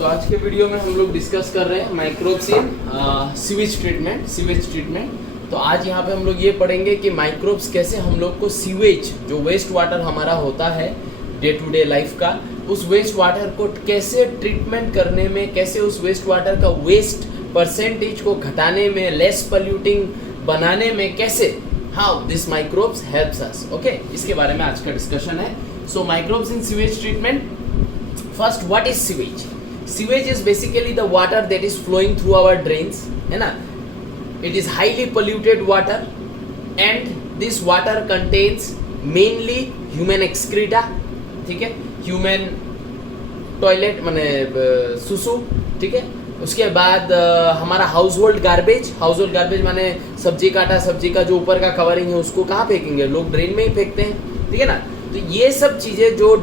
तो आज के वीडियो में हम लोग डिस्कस कर रहे हैं माइक्रोब्स इन सीवेज ट्रीटमेंट। तो आज यहाँ पे हम लोग ये पढ़ेंगे कि माइक्रोब्स कैसे हम लोग को सीवेज जो वेस्ट वाटर हमारा होता है डे टू डे लाइफ का, उस वेस्ट वाटर को कैसे ट्रीटमेंट करने में, कैसे उस वेस्ट वाटर का वेस्ट परसेंटेज को घटाने में, लेस पोल्यूटिंग बनाने में, कैसे how this microbes helps us. Okay, इसके बारे में आज का डिस्कशन है। So microbes in sewage treatment. First, what is sewage? Sewage is basically the water that is flowing through our drains, है ना? It is highly polluted water, and this water contains mainly human excreta, ठीक है? Human toilet माने सुसु, ठीक है? उसके बाद हमारा हाउसहोल्ड गार्बेज माने सब्जी काटा, सब्जी का जो ऊपर का कवरिंग है उसको कहाँ फेंकेंगे? लोग ड्रेन में ही फेंकते हैं, ठीक है ना? तो ये सब चीज़ें जो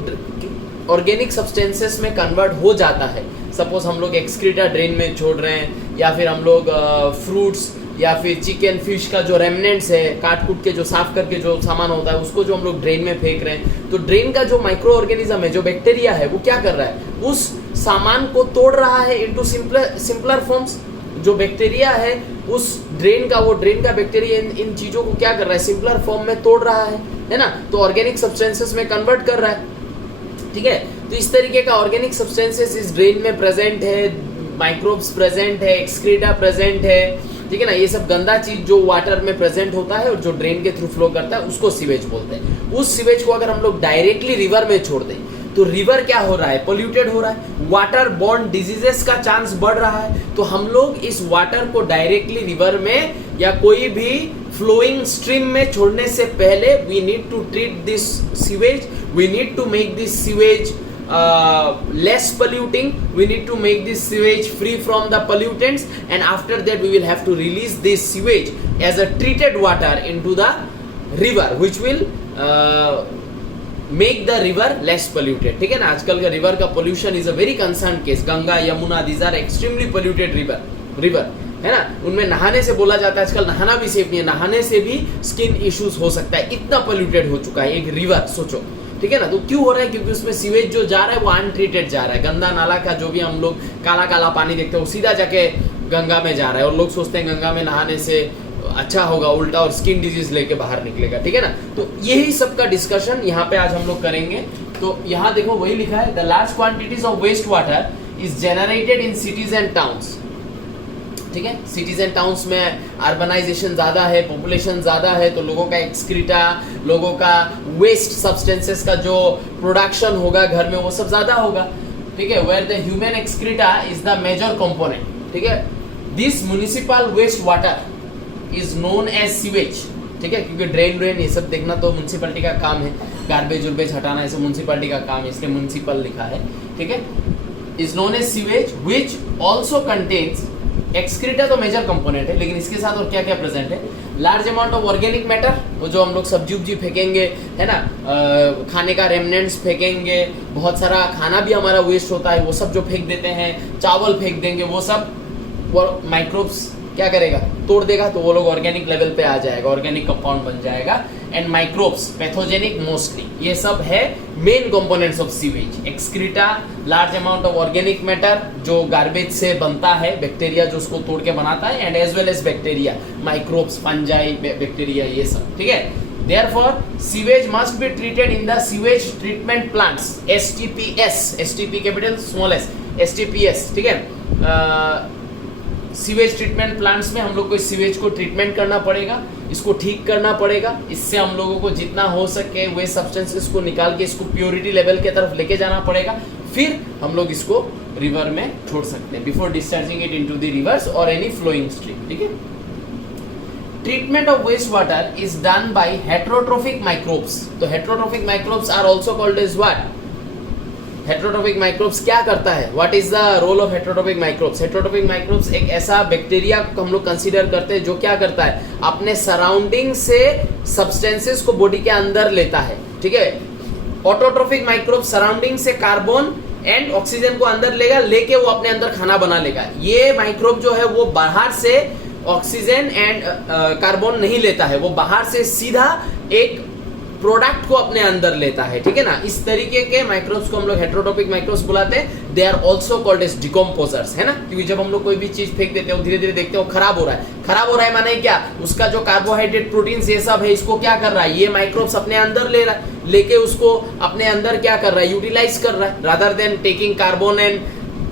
ऑर्गेनिक सब्सटेंसेस में कन्वर्ट हो जाता है, सपोज हम लोग एक्सक्रीटा ड्रेन में छोड़ रहे हैं, या फिर हम लोग फ्रूट्स या फिर चिकन फिश का जो रेमनेंट्स है, काट कूट के जो साफ करके जो सामान होता है उसको जो हम लोग ड्रेन में फेंक रहे हैं, तो ड्रेन का जो माइक्रो ऑर्गेनिज्म है, जो बैक्टीरिया है, वो क्या कर रहा है? उस सामान को तोड़ रहा है इनटू सिंपलर फॉर्म्स। जो बैक्टीरिया है उस ड्रेन का बैक्टीरिया इन चीज़ों को क्या कर रहा है? सिंपलर फॉर्म में तोड़ रहा है ना? तो ऑर्गेनिक सब्सटेंसेस में कन्वर्ट कर रहा है, ठीक है? तो इस तरीके का ऑर्गेनिक सब्सटेंसेस इस ड्रेन में प्रेजेंट है, माइक्रोब्स प्रेजेंट है, एक्सक्रीटा प्रेजेंट है, ठीक है ना? ये सब गंदा चीज जो वाटर में प्रेजेंट होता है और जो ड्रेन के थ्रू फ्लो करता है उसको सीवेज बोलते हैं। उस सीवेज को अगर हम लोग डायरेक्टली रिवर में छोड़ दें तो रिवर क्या हो रहा है? पोल्यूटेड हो रहा है, वाटर बॉर्न डिजीजेस का चांस बढ़ रहा है। तो हम लोग इस वाटर को डायरेक्टली रिवर में या कोई भी फ्लोइंग स्ट्रीम में छोड़ने से पहले we need to treat this sewage, we need to make this sewage less polluting, we need to make this sewage free from the pollutants, and after that we will have to release this sewage as a treated water into the river which will make the river less polluted, ठीक है ना? आजकल का river का pollution is a very concerned case. Ganga, Yamuna, these are extremely polluted river, है ना? उनमें नहाने से बोला जाता है आजकल नहाना भी सेफ नहीं है, नहाने से भी स्किन इश्यूज हो सकता है, इतना पोल्यूटेड हो चुका है एक रिवर, सोचो, ठीक है ना? तो क्यों हो रहा है? क्योंकि उसमें सीवेज जो जा रहा है वो अनट्रीटेड जा रहा है। गंदा नाला का जो भी हम लोग काला काला पानी देखते हैं वो सीधा जाके गंगा में जा रहा है, और लोग सोचते हैं गंगा में नहाने से अच्छा होगा, उल्टा और स्किन डिजीज लेके बाहर निकलेगा, ठीक है ना? तो यही सब का डिस्कशन यहाँ पे आज हम लोग करेंगे। तो यहाँ देखो वही लिखा है, the large quantities of waste water is generated in cities and towns, ठीक है? सिटीज एंड टाउन्स में अर्बनाइजेशन ज़्यादा है, पॉपुलेशन ज़्यादा है, तो लोगों का एक्सक्रीटा, लोगों का वेस्ट सब्सटेंसेस का जो प्रोडक्शन होगा घर में वो सब ज़्यादा होगा, ठीक है? Where the human excreta is the major component, ठीक है? This municipal waste water is known as sewage, ठीक है? क्योंकि ड्रेन ये सब देखना तो म्युनिसिपलिटी का काम है, गार्बेज उर्बेज हटाना ऐसे म्युनिसिपलिटी का काम है, इसलिए म्युनिसिपल लिखा है, ठीक है? Is known as sewage which also contains excreta तो मेजर कंपोनेंट है, लेकिन इसके साथ और क्या क्या प्रेजेंट है? Large amount of organic matter, वो जो हम लोग सब्जी उब्जी फेंकेंगे, है ना? खाने का रेमनेंट्स फेंकेंगे, बहुत सारा खाना भी हमारा वेस्ट होता है, वो सब जो फेंक देते हैं, चावल फेंक देंगे, वो सब वो माइक्रोब्स क्या करेगा? तोड़ देगा, तो वो लोग ऑर्गेनिक लेवल पे आ जाएगा, ऑर्गेनिक कंपाउंड बन जाएगा। एंड माइक्रोब्स पैथोजेनिक मोस्टली, ये सब है main components of sewage. Excreta, large amount of organic matter जो गार्बेज से बनता है, बैक्टीरिया जो उसको तोड़ के बनाता है, and as well as bacteria, microbes, fungi, bacteria, ये सब, ठीक है? Therefore, sewage must be treated in the sewage treatment plants, STPS, STP capital small s, STPS, ठीक है? सीवेज ट्रीटमेंट प्लांट्स में हम लोग को इस सीवेज को ट्रीटमेंट करना पड़ेगा, इसको ठीक करना पड़ेगा, इससे हम लोगों को जितना हो सके वे सब्सटेंसेस को निकाल के इसको प्योरिटी लेवल के तरफ लेके जाना पड़ेगा, फिर हम लोग इसको रिवर में छोड़ सकते हैं before discharging it into the rivers और एनी फ्लोइंग स्ट्रीम, ठीक है? Treatment of waste water is done by heterotrophic microbes. तो heterotrophic microbes are also called as what? Heterotrophic microbes क्या करता है? What is the role of heterotrophic microbes? Heterotrophic microbes एक ऐसा bacteria को हम लोग कंसीडर करते हैं जो क्या करता है? अपने सराउंडिंग से सब्सटेंसेस को बॉडी के अंदर लेता है, ठीक है? ऑटोट्रोफिक माइक्रोब सराउंडिंग से कार्बन एंड ऑक्सीजन को अंदर लेगा, लेके वो अपने अंदर खाना बना लेगा। ये माइक्रोब जो है वो बाहर से ऑक्सीजन एंड कार्बन नहीं लेता है, वो बाहर से सीधा एक प्रोडक्ट को अपने अंदर लेता है, ठीक है ना। इस तरीके के माइक्रोब्स को हम लोग हेटेरोटॉपिक माइक्रोब्स बुलाते हैं। They are also called as decomposers, है ना, क्योंकि जब हम लोग कोई भी चीज फेंक देते हैं धीरे धीरे देखते हैं खराब हो रहा है। खराब हो रहा है माने क्या, उसका जो कार्बोहाइड्रेट प्रोटीन ये सब है इसको क्या कर रहा है, ये माइक्रोब्स अपने अंदर ले रहा है, लेके उसको अपने अंदर क्या कर रहा है, यूटिलाइज कर रहा है, rather than taking carbon and,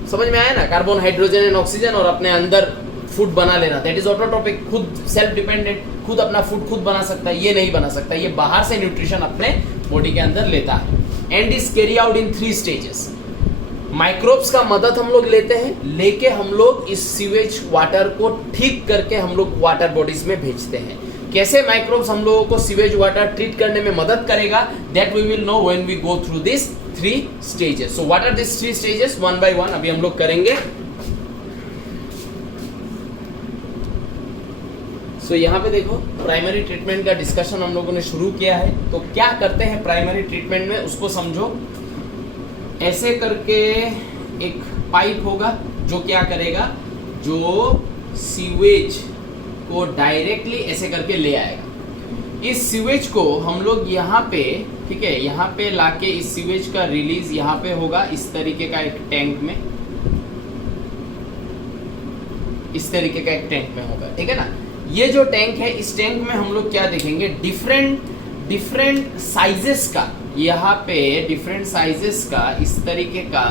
समझ में आया ना, कार्बन, हाइड्रोजन एंड ऑक्सीजन, और अपने अंदर फूड बना लेना। दैट इज ऑटोट्रोपिक, खुद सेल्फ डिपेंडेंट, खुद अपना फूड खुद बना सकता है। ये नहीं बना सकता, ये बाहर से न्यूट्रिशन अपने बॉडी के अंदर लेता है। And is carry out in 3 stages. Microbes का मदद हम लोग लेते हैं, लेके हम लोग इस सीवेज वाटर को ठीक करके हम लोग वाटर बॉडीज में भेजते हैं। कैसे माइक्रोब्स हम लोगों को सीवेज वाटर ट्रीट करने में मदद करेगा, that we will know when we go through this 3 stages. So what are this 3 stages, one by one अभी हम लोग करेंगे। सो यहाँ पे देखो प्राइमरी ट्रीटमेंट का डिस्कशन हम लोगों ने शुरू किया है। तो क्या करते हैं प्राइमरी ट्रीटमेंट में, उसको समझो। ऐसे करके एक पाइप होगा जो क्या करेगा, जो सीवेज को डायरेक्टली ऐसे करके ले आएगा। इस सीवेज को हम लोग यहाँ पे, ठीक है, यहाँ पे लाके इस सीवेज का रिलीज यहाँ पे होगा इस तरीके का एक टैंक में, इस तरीके का एक टैंक में होगा, ठीक है ना। ये जो टैंक है, इस टैंक में हम लोग क्या देखेंगे, डिफरेंट साइजेस का, यहाँ पे डिफरेंट साइजेस का इस तरीके का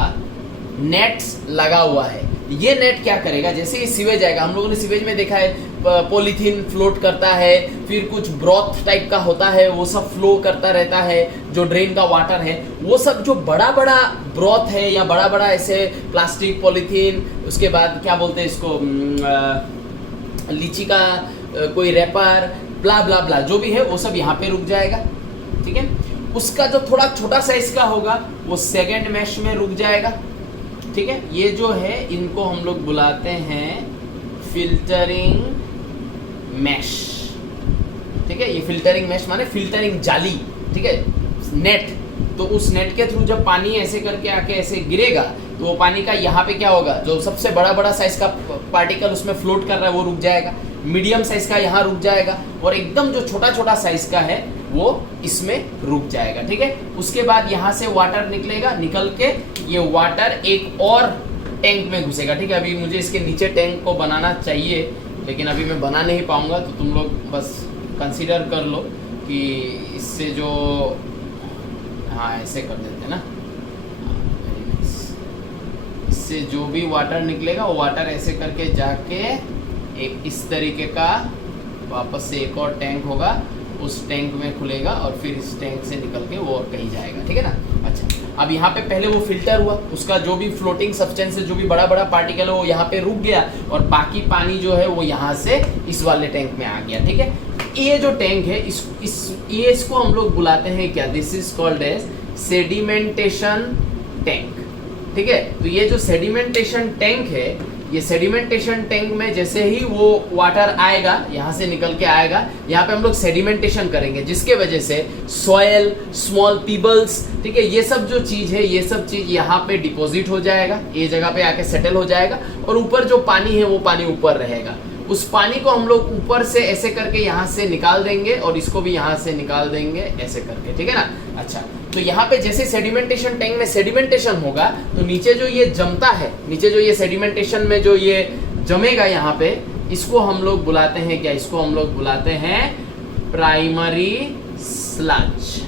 नेट्स लगा हुआ है। ये नेट क्या करेगा, जैसे ये सीवेज आएगा, हम लोगों ने सीवेज में देखा है पॉलीथीन फ्लोट करता है, फिर कुछ ब्रॉथ टाइप का होता है, वो सब फ्लो करता रहता है, जो ड्रेन का वाटर है, वो सब जो बड़ा बड़ा ब्रॉथ है या बड़ा बड़ा ऐसे प्लास्टिक, पॉलीथीन, उसके बाद क्या बोलते हैं इसको, लीची का कोई रैपर, ब्ला ब्ला ब्ला, जो भी है वो सब यहाँ पे रुक जाएगा, ठीक है। उसका जो थोड़ा छोटा साइज का होगा वो सेकंड मैश में रुक जाएगा, ठीक है। ये जो है इनको हम लोग बुलाते हैं फिल्टरिंग मैश, ठीक है। ये फिल्टरिंग मैश माने फिल्टरिंग जाली, ठीक है, नेट। तो उस नेट के थ्रू जब पानी ऐसे करके आके ऐसे गिरेगा तो वो पानी का यहाँ पे क्या होगा, जो सबसे बड़ा बड़ा साइज का पार्टिकल उसमें फ्लोट कर रहा है वो रुक जाएगा, मीडियम साइज का यहाँ रुक जाएगा, और एकदम जो छोटा छोटा साइज का है वो इसमें रुक जाएगा, ठीक है। उसके बाद यहाँ से वाटर निकलेगा, निकल के ये वाटर एक और टैंक में घुसेगा, ठीक है। अभी मुझे इसके नीचे टैंक को बनाना चाहिए, लेकिन अभी मैं बना नहीं पाऊंगा, तो तुम लोग बस कंसीडर कर लो कि इससे जो, हाँ ऐसे कर देते हैं ना, इससे जो भी वाटर निकलेगा वो वाटर ऐसे करके जाके एक इस तरीके का वापस से एक और टैंक होगा, उस टैंक में खुलेगा और फिर इस टैंक से निकल के वो और कहीं जाएगा, ठीक है ना। अच्छा, अब यहाँ पे पहले वो फिल्टर हुआ, उसका जो भी फ्लोटिंग सब्सटेंस है, जो भी बड़ा बड़ा पार्टिकल है वो यहाँ पे रुक गया, और बाकी पानी जो है वो यहाँ से इस वाले टैंक में आ गया, ठीक है। ये जो टैंक है इसको हम लोग बुलाते हैं क्या, this is called as sedimentation tank, ठीक है। तो ये जो सेडिमेंटेशन टैंक है, ये सेडिमेंटेशन टैंक में जैसे ही वो वाटर आएगा, यहाँ से निकल के आएगा, यहाँ पे हम लोग सेडिमेंटेशन करेंगे, जिसके वजह से सॉयल, स्मॉल पीबल्स, ठीक है, ये सब जो चीज़ है, ये सब चीज़ यहाँ पे डिपॉजिट हो जाएगा, ये जगह पे आके सेटल हो जाएगा, और ऊपर जो पानी है वो पानी ऊपर रहेगा। उस पानी को हम लोग ऊपर से ऐसे करके यहाँ से निकाल देंगे, और इसको भी यहाँ से निकाल देंगे ऐसे करके, ठीक है ना। अच्छा, तो यहाँ पे जैसे सेडिमेंटेशन टैंक में सेडिमेंटेशन होगा, तो नीचे जो ये जमता है, नीचे जो ये सेडिमेंटेशन में जो ये जमेगा यहाँ पे, इसको हम लोग बुलाते हैं क्या, इसको हम लोग बुलाते हैं प्राइमरी स्लज।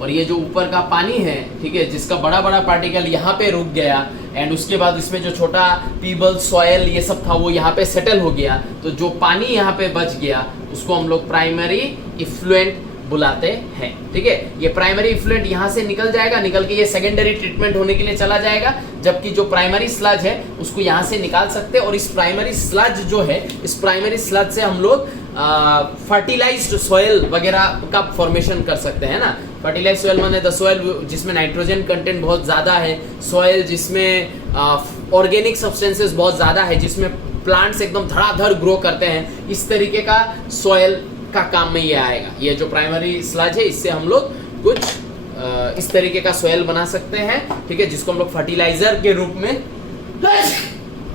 और ये जो ऊपर का पानी है, ठीक है, जिसका बड़ा बड़ा पार्टिकल यहाँ पे रुक गया, एंड उसके बाद इसमें जो छोटा पीबल, सॉयल, ये सब था वो यहाँ पे सेटल हो गया, तो जो पानी यहाँ पे बच गया उसको हम लोग प्राइमरी इफ्लुएंट बुलाते हैं, ठीक है। ये प्राइमरी इफ्लुएंट यहाँ से निकल जाएगा, निकल के ये सेकेंडरी ट्रीटमेंट होने के लिए चला जाएगा, जबकि जो प्राइमरी स्लज है उसको यहाँ से निकाल सकते हैं। और इस प्राइमरी स्लज जो है, इस प्राइमरी स्लज से हम लोग फर्टिलाइज्ड सॉइल वगैरह का फॉर्मेशन कर सकते हैं ना। फर्टिलाइज्ड सॉइल माने द सॉइल जिसमें नाइट्रोजन कंटेंट बहुत ज़्यादा है, सॉइल जिसमें ऑर्गेनिक सब्सटेंसेस बहुत ज़्यादा है, जिसमें प्लांट्स एकदम धड़ाधड़ ग्रो करते हैं, इस तरीके का सॉइल का काम में ये आएगा। ये जो प्राइमरी स्लज है, इससे हम लोग कुछ इस तरीके का सॉइल बना सकते हैं, ठीक है, जिसको हम लोग फर्टिलाइजर के रूप में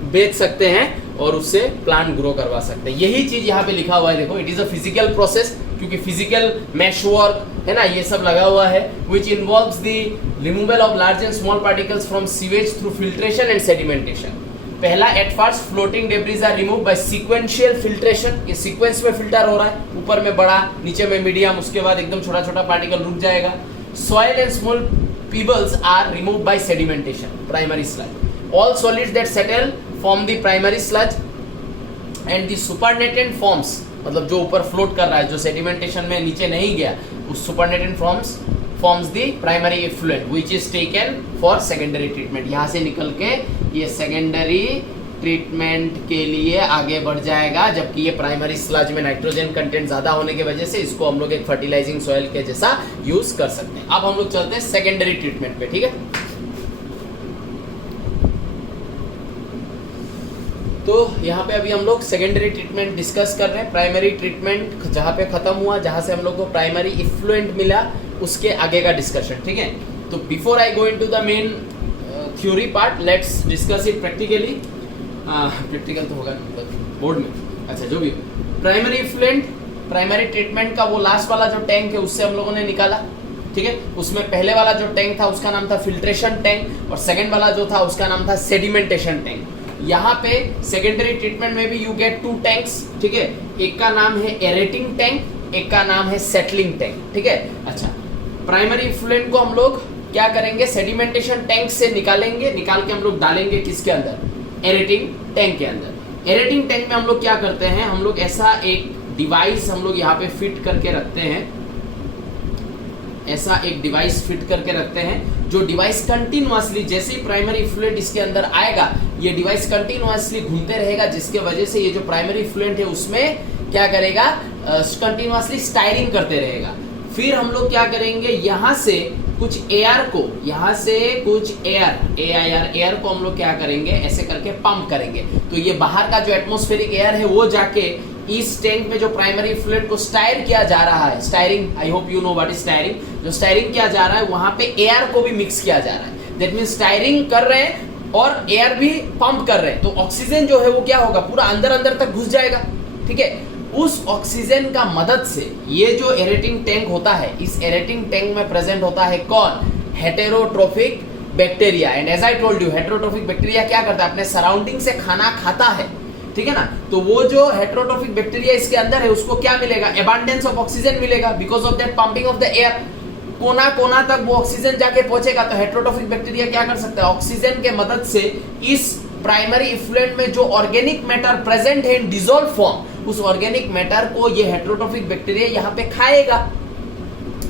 बेच सकते हैं और उससे प्लांट ग्रो करवा सकते हैं। यही चीज यहाँ पे लिखा हुआ है, देखो, it is a physical process, क्योंकि फिजिकल मैश वर्क है ना, ये सब लगा हुआ है, which involves the removal of large and small particles from sewage through filtration and sedimentation. पहला, at first floating debris are remove by sequential filtration, ये सीक्वेंस में फिल्टर हो रहा है, ऊपर में बड़ा, नीचे में मीडियम, उसके बाद एकदम छोटा छोटा पार्टिकल रुक जाएगा। Soil and small pebbles are removed by sedimentation, primary sludge. All solids that settle form the primary sludge and the supernatant forms, मतलब जो ऊपर फ्लोट कर रहा है, जो सेडिमेंटेशन में नीचे नहीं गया, उस supernatant forms the primary effluent which is taken for secondary treatment। यहाँ से निकल के ये secondary ट्रीटमेंट के लिए आगे बढ़ जाएगा, जबकि ये प्राइमरी स्लज में नाइट्रोजन कंटेंट ज्यादा होने की वजह से इसको हम लोग एक फर्टिलाइजिंग सॉइल के जैसा यूज कर सकते हैं। अब हम लोग चलते हैं सेकेंडरी ट्रीटमेंट पे, ठीक है। तो यहाँ पे अभी हम लोग सेकेंडरी ट्रीटमेंट डिस्कस कर रहे हैं। प्राइमरी ट्रीटमेंट जहाँ पे खत्म हुआ, जहाँ से हम लोग को प्राइमरी इफ्लुएंट मिला, उसके आगे का डिस्कशन, ठीक है। तो before I go into the main theory part, let's discuss it practically. Practical तो होगा मतलब बोर्ड में, अच्छा जो भी हो। प्राइमरी इफ्लुएंट, प्राइमरी ट्रीटमेंट का वो लास्ट वाला जो टैंक है उससे हम लोगों ने निकाला, ठीक है। उसमें पहले वाला जो टैंक था उसका नाम था फिल्ट्रेशन टैंक, और सेकंड वाला जो था उसका नाम था सेडिमेंटेशन टैंक। यहाँ पे सेकेंडरी ट्रीटमेंट में भी यू गेट 2 टैंक्स, ठीक है। एक का नाम है एरेटिंग टैंक, एक का नाम है सेटलिंग टैंक, ठीक है। अच्छा, प्राइमरी इफ्लुएंट को हम लोग क्या करेंगे, सेडिमेंटेशन टैंक से निकालेंगे, निकाल के हम लोग डालेंगे किसके अंदर, एरेटिंग टैंक के अंदर। एरेटिंग टैंक में हम लोग क्या करते हैं, हम लोग ऐसा एक डिवाइस हम लोग यहाँ पे फिट करके रखते हैं, ऐसा एक डिवाइस फिट करके रखते हैं, जो डिवाइस कंटिन्यूअसली, जैसे ही प्राइमरी इफ्लुएंट इसके अंदर आएगा, ये डिवाइस कंटिन्यूअसली घूमते रहेगा, जिसके वजह से ये जो प्राइमरी इफ्लुएंट है उसमें क्या करेगा, कंटिन्यूअसली स्टायरिंग करते रहेगा। फिर हम लोग क्या करेंगे, यहाँ से कुछ एयर को, यहाँ से कुछ एयर को हम लोग क्या करेंगे, ऐसे करके पंप करेंगे। तो ये बाहर का जो एटमॉस्फेरिक एयर है वो जाके इस टैंक में जो प्राइमरी इफ्लुएंट को स्टायर किया जा रहा है, steering, I hope you know what is steering, जो स्टायरिंग किया जा रहा है वहां पे एयर को भी मिक्स किया जा रहा है। दैट मींस स्टायरिंग कर रहे हैं और एयर भी पंप कर रहे हैं, तो ऑक्सीजन जो है वो क्या होगा, पूरा अंदर अंदर तक घुस जाएगा, ठीक है। उस ऑक्सीजन का मदद से ये जो एरेटिंग टैंक होता है, इस एरेटिंग टैंक में प्रेजेंट होता है कौन, heterotrophic bacteria. And as I told you, heterotrophic bacteria क्या करता है, अपने सराउंडिंग से खाना खाता है, ठीक है ना। तो वो जो हेटेरोट्रोफिक बैक्टीरिया इसके अंदर है उसको क्या मिलेगा, एबंडेंस ऑफ ऑक्सीजन मिलेगा, because of that pumping of the air. कोना कोना तक वो ऑक्सीजन जाके पहुंचेगा, तो हेटेरोट्रोफिक बैक्टीरिया क्या कर सकता है, ऑक्सीजन के मदद से इस प्राइमरी इफ्लुएंट में जो ऑर्गेनिक मैटर प्रेजेंट है इन डिसॉल्व फॉर्म, उस ऑर्गेनिक मैटर को ये हेटेरोट्रोफिक बैक्टीरिया यहाँ पे खाएगा,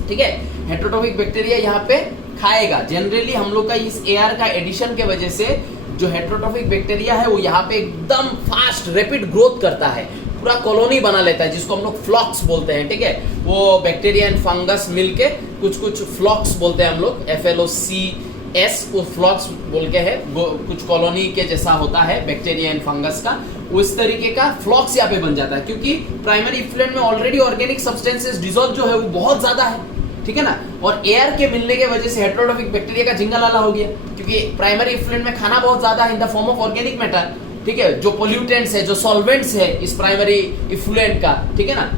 ठीक है। हेटेरोट्रोफिक बैक्टीरिया यहाँ पे खाएगा। जनरली हम लोग का इस एयर का एडिशन के वजह से जो हेटेरोट्रोफिक बैक्टीरिया है वो यहाँ पे एकदम फास्ट रैपिड ग्रोथ करता है, पूरा कॉलोनी बना लेता है, जिसको हम लोग फ्लॉक्स बोलते हैं, ठीक है। वो बैक्टीरिया एंड फंगस मिलके कुछ फ्लॉक्स बोलते हैं हम लोग, FLOCS, वो फ्लॉक्स बोल के है, कुछ कॉलोनी के जैसा होता है बैक्टीरिया एंड फंगस का, उस तरीके का फ्लॉक्स यहाँ पे बन जाता है, क्योंकि प्राइमरी इफ्लुएंट में ऑलरेडी ऑर्गेनिक सब्सटेंसेस डिसॉल्व जो है वो बहुत ज्यादा है, ठीक है ना। और एयर के मिलने के वजह से हेटेरोट्रोफिक बैक्टीरिया का जिंगालाला हो गया, क्योंकि प्राइमरी इफ्लुएंट में खाना बहुत ज्यादा है in the form of organic matter, ठीक है, जो पोल्यूटेंट्स है, जो सॉल्वेंट्स है इस प्राइमरी इफ्लुएंट का, ठीक है ना।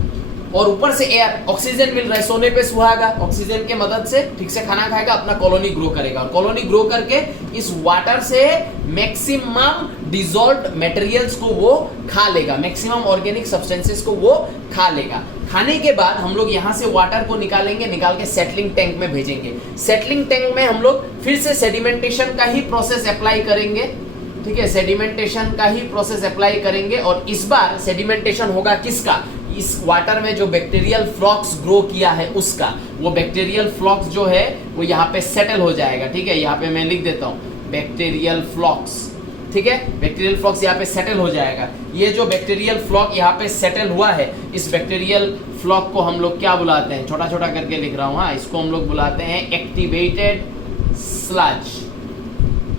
और ऊपर से एयर, ऑक्सीजन मिल रहा है, सोने पे सुहागा, ऑक्सीजन के मदद से ठीक से खाना खाएगा, अपना कॉलोनी ग्रो करेगा, और कॉलोनी ग्रो करके इस वाटर से मैक्सिमम डिसॉल्व्ड मटेरियल्स को वो खा लेगा, मैक्सिमम ऑर्गेनिक सब्सटेंसेस को वो खा लेगा। खाने के बाद हम लोग यहाँ से वाटर को निकालेंगे, निकाल के सेटलिंग टैंक में भेजेंगे। सेटलिंग टैंक में हम लोग फिर से सेडिमेंटेशन का ही प्रोसेस अप्लाई करेंगे, ठीक है, सेडिमेंटेशन का ही प्रोसेस अप्लाई करेंगे। और इस बार सेडिमेंटेशन होगा किसका, इस वाटर में जो बैक्टीरियल फ्लॉक्स ग्रो किया है उसका। वो बैक्टीरियल फ्लॉक्स जो है वो यहाँ पे सेटल हो जाएगा, ठीक है। यहाँ पे मैं लिख देता हूँ बैक्टीरियल फ्लॉक्स, ठीक है, बैक्टीरियल फ्लॉक्स यहाँ पे सेटल हो जाएगा। ये जो बैक्टीरियल फ्लॉक यहाँ पे सेटल हुआ है, इस बैक्टीरियल फ्लॉक को हम लोग क्या बुलाते हैं, छोटा छोटा करके लिख रहा हूँ, हाँ, इसको हम लोग बुलाते हैं एक्टिवेटेड स्लज,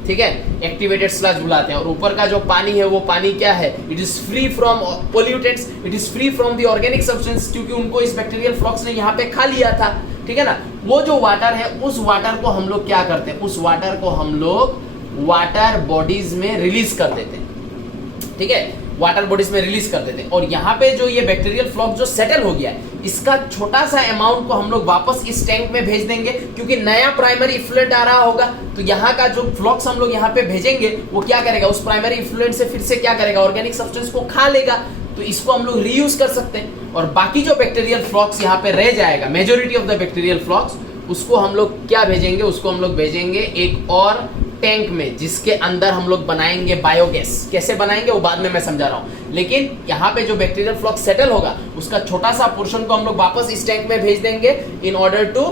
ठीक है, एक्टिवेटेड स्लज बुलाते हैं। और ऊपर का जो पानी है वो पानी क्या है, it is free from pollutants, it is free from the organic substance, क्योंकि उनको इस बैक्टीरियल फ्लॉक्स ने यहाँ पे खा लिया था, ठीक है ना। वो जो वाटर है उस वाटर को हम लोग क्या करते हैं, उस वाटर को हम लोग वाटर बॉडीज में रिलीज कर देते हैं, ठीक है, वाटर बॉडीज में रिलीज कर देते हैं। और यहाँ पे जो ये बैक्टीरियल फ्लॉक जो सेटल हो गया है, इसका छोटा सा अमाउंट को हम लोग वापस इस टैंक में भेज देंगे, क्योंकि नया प्राइमरी इफ्लुएंट आ रहा होगा, तो यहाँ का जो फ्लॉक्स हम लोग यहाँ पे भेजेंगे वो क्या करेगा, उस प्राइमरी इफ्लुएंट से फिर से क्या करेगा, ऑर्गेनिक सब्सटेंस को खा लेगा, तो इसको हम लोग रीयूज कर सकते हैं। और बाकी जो बैक्टीरियल फ्लॉक्स यहाँ पे रह जाएगा, मेजोरिटी ऑफ द बैक्टीरियल फ्लॉक्स, उसको हम लोग क्या भेजेंगे, उसको हम लोग भेजेंगे एक और टैंक में, जिसके अंदर हम लोग बनाएंगे बायोगैस। कैसे बनाएंगे वो बाद में मैं समझा रहा हूँ, लेकिन यहाँ पे जो बैक्टीरियल फ्लॉक्स सेटल होगा उसका छोटा सा पोर्शन को हम लोग वापस इस टैंक में भेज देंगे in order to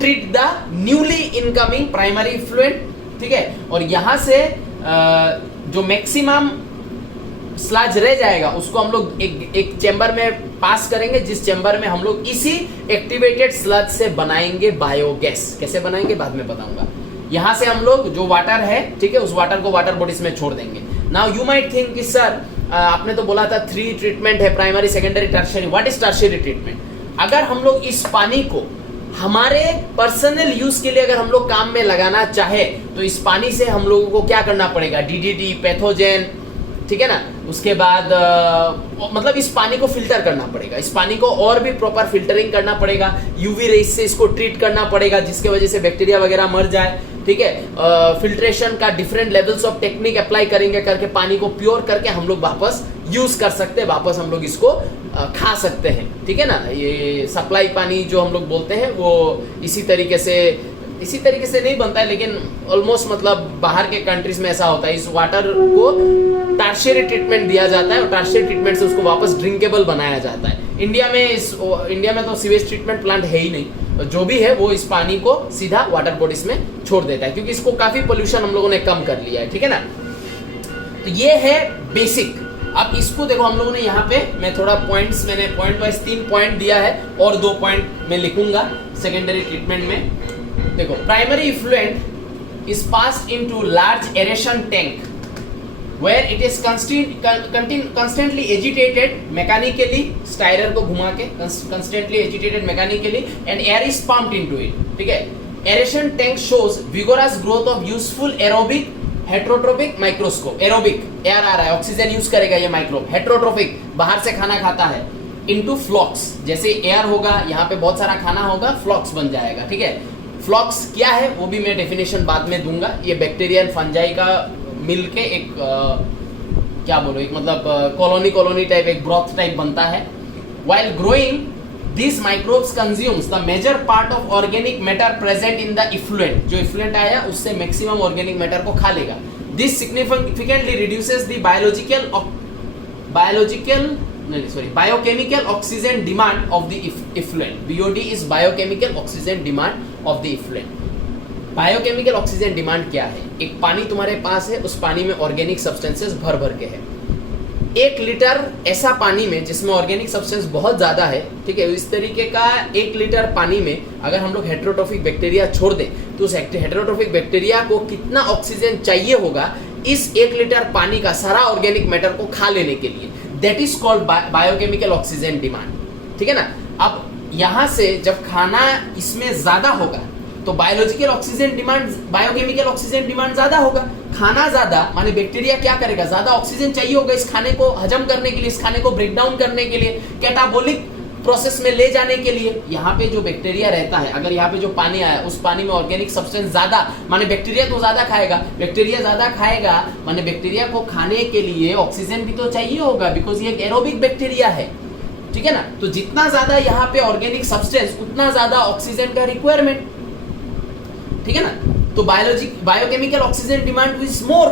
treat the newly incoming primary effluent, ठीक है। और यहाँ से जो मैक्सिमम स्लज रह जाएगा उसको हम लोग एक चेंबर में पास करेंगे, जिस चेंबर में हम लोग इसी एक्टिवेटेड स्लज से बनाएंगे बायोगैस। कैसे बनाएंगे बाद में बताऊंगा। यहाँ से हम लोग जो वाटर है, ठीक है, उस वाटर को वाटर बॉडीज में छोड़ देंगे। नाउ यू माइट थिंक कि सर आपने तो बोला था 3 ट्रीटमेंट है, primary, secondary, tertiary. What is tertiary treatment? अगर हम लोग इस पानी को हमारे पर्सनल यूज के लिए अगर हम लोग काम में लगाना चाहे तो इस पानी से हम लोगों को क्या करना पड़ेगा, डीडीटी, पैथोजेन, ठीक है ना, उसके बाद मतलब इस पानी को फिल्टर करना पड़ेगा, इस पानी को और भी प्रॉपर फिल्टरिंग करना पड़ेगा, यूवी रेस से इसको ट्रीट करना पड़ेगा, जिसके वजह से बैक्टीरिया वगैरह मर जाए, ठीक है। फिल्ट्रेशन का different levels of technique apply करेंगे, करके पानी को प्योर करके हम लोग वापस यूज कर सकते हैं, वापस हम लोग इसको खा सकते हैं, ठीक है ना। ये सप्लाई पानी जो हम लोग बोलते हैं वो इसी तरीके से नहीं बनता है, लेकिन ऑलमोस्ट मतलब बाहर के कंट्रीज में ऐसा होता है। इस वाटर को टर्शियरी ट्रीटमेंट दिया जाता है और टर्शियरी ट्रीटमेंट से उसको वापस ड्रिंकेबल बनाया जाता है। इंडिया में तो सीवेज ट्रीटमेंट प्लांट है ही नहीं, जो भी है वो इस पानी को सीधा वाटर बॉडीज में छोड़ देता है, क्योंकि इसको काफी पोल्यूशन हम लोगों ने कम कर लिया है, ठीक है ना। तो ये है बेसिक। अब इसको देखो, हम लोगों ने यहाँ पे मैंने पॉइंट वाइज 3 पॉइंट दिया है और 2 पॉइंट मैं लिखूंगा सेकेंडरी ट्रीटमेंट में। देखो, primary effluent is passed into large aeration tank where it is constantly agitated mechanically, स्टायरर को घुमा के constantly agitated mechanically and air is pumped into it, ठीक है। Aeration tank shows vigorous growth of useful aerobic heterotrophic microscope। Aerobic air आ रहा है, oxygen use करेगा ये माइक्रोब। हेटरोट्रोफिक बाहर से खाना खाता है, इनटू फ्लॉक्स, जैसे एयर होगा यहाँ पे बहुत सारा खाना होगा, फ्लॉक्स बन जाएगा, ठीक है। फ्लॉक्स क्या है वो भी मैं डेफिनेशन बाद में दूंगा। ये बैक्टीरिया एंड फंजाई का मिलके एक क्या बोलो, एक मतलब कॉलोनी टाइप, एक ब्रॉथ टाइप बनता है। While growing, these microbes consumes the major part of organic matter present in the effluent। जो effluent आया उससे मैक्सिमम ऑर्गेनिक मैटर को खा लेगा। This significantly reduces the biochemical oxygen demand of the effluent। BOD is biochemical oxygen demand of the effluent। Biochemical oxygen demand क्या है? एक पानी तुम्हारे पास है, उस पानी में ऑर्गेनिक सब्सटेंसेस भर भर के है। 1 लीटर ऐसा पानी में जिसमें ऑर्गेनिक सब्सटेंस बहुत ज्यादा है, ठीक है, इस तरीके का 1 लीटर पानी में अगर हम लोग हेटेरोट्रोफिक बैक्टीरिया छोड़ दें तो उस हेटेरोट्रोफिक बैक्टीरिया को कितना ऑक्सीजन चाहिए होगा इस 1 लीटर पानी का सारा ऑर्गेनिक मैटर को खा लेने के लिए। That is called biochemical oxygen demand, ठीक है ना। अब यहां से जब खाना इसमें ज्यादा होगा तो biological oxygen demand, biochemical oxygen demand ज्यादा होगा। खाना ज्यादा माने बैक्टीरिया क्या करेगा, ज्यादा ऑक्सीजन चाहिए होगा इस खाने को हजम करने के लिए, इस खाने को ब्रेक डाउन करने के लिए, कैटाबोलिक प्रोसेस में ले जाने के लिए। यहाँ पे जो बैक्टीरिया रहता है, अगर यहाँ पे जो पानी आया उस पानी में ऑर्गेनिक सब्सटेंस ज्यादा, माने बैक्टीरिया तो ज्यादा खाएगा, बैक्टीरिया ज्यादा खाएगा माने बैक्टीरिया को खाने के लिए ऑक्सीजन भी तो चाहिए होगा, बिकॉज ये एरोबिक बैक्टीरिया है, ठीक है ना। तो जितना ज्यादा यहाँ पे ऑर्गेनिक सब्सटेंस उतना ज्यादा ऑक्सीजन का रिक्वायरमेंट, ठीक है ना। तो biochemical oxygen demand is more,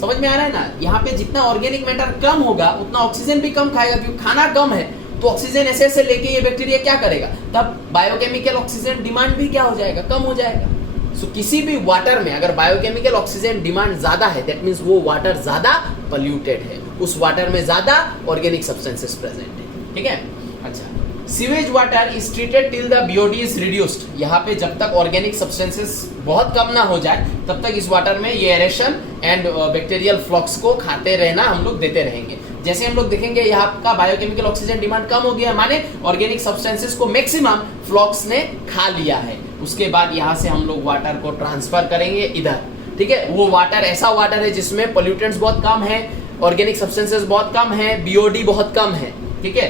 समझ में आ रहा है ना। यहाँ पे जितना ऑर्गेनिक मैटर कम होगा उतना ऑक्सीजन भी कम खाएगा, क्योंकि खाना कम है तो ऑक्सीजन ऐसे लेके ये बैक्टीरिया क्या करेगा, तब बायोकेमिकल ऑक्सीजन डिमांड भी क्या हो जाएगा, कम हो जाएगा। सो किसी भी वाटर में अगर बायोकेमिकल ऑक्सीजन डिमांड ज्यादा है, दैट मींस वो वाटर ज्यादा पोल्यूटेड है, उस वाटर में ज्यादा ऑर्गेनिक सब्सटेंसेस प्रेजेंट है, ठीक है। अच्छा, sewage water is treated till the BOD is reduced. यहाँ पे जब तक ऑर्गेनिक सब्सटेंसेस बहुत कम ना हो जाए तब तक इस वाटर में ये एरेशन एंड बैक्टीरियल फ्लॉक्स को खाते रहना हम लोग देते रहेंगे। जैसे हम लोग देखेंगे यहाँ का बायोकेमिकल ऑक्सीजन डिमांड कम हो गया, माने ऑर्गेनिक सब्सटेंसेस को मैक्सिमम फ्लॉक्स ने खा लिया है। उसके बाद यहाँ से हम लोग वाटर को ट्रांसफर करेंगे इधर, ठीक है। वो वाटर ऐसा वाटर है जिसमें पोल्यूटेंट्स बहुत कम है, ऑर्गेनिक सब्सटेंसेस बहुत कम है, BOD बहुत कम है, ठीक है।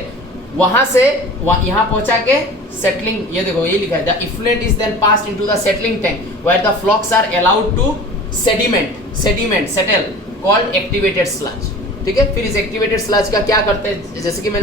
वहां से यहाँ पहुंचा के सेटलिंग, ये देखो ये लिखा है the effluent is then passed into the settling tank where the flocs are allowed to settle called activated sludge. ठीक है, फिर इस एक्टिवेटेड स्लज का क्या करते हैं, जैसे कि मैंने